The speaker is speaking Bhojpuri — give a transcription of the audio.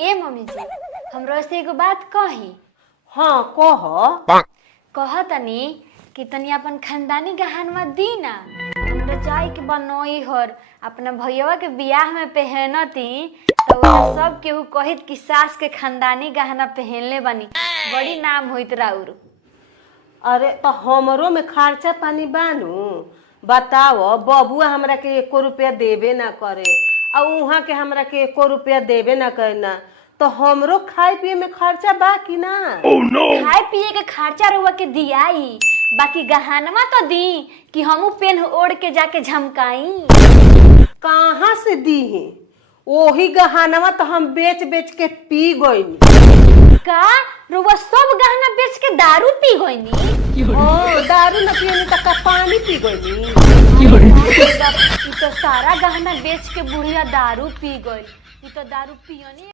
ए मम्मी जी, हमरो से एगो बात कही। हाँ कह तनी कि तनी अपन खानदानी गहनवा दी ना। हमरा जाए के बनोई हर अपना भैया के बियाह में पहनती तो सब केहू कहित कि सास के खानदानी गहना पहनले बनी, बड़ी नाम होइत राउर। अरे तो हमरो में खर्चा पानी बानू। बताओ बबुआ हमरा के 1 रुपया देबे ना करे और वहाँ के हमरा के 1 रुपया देबे ना करना, तो हमरो खाए पिए में खर्चा बा कि ना? खाए पिए के खर्चा रुआ के दियाई, बाकी गहनवा तो दी कि हमू पेन ओढ़ के जाके झमकाई। कहाँ से दी है? वही गहनवा तो हम बेच बेच के पी गई। का रुआ सब गहना बेच के दारू पी गईनी? दारू न पियनी तो पानी पी गई। तो सारा गहना बेच के बुढ़िया दारू पी गई। तो दारू पियनी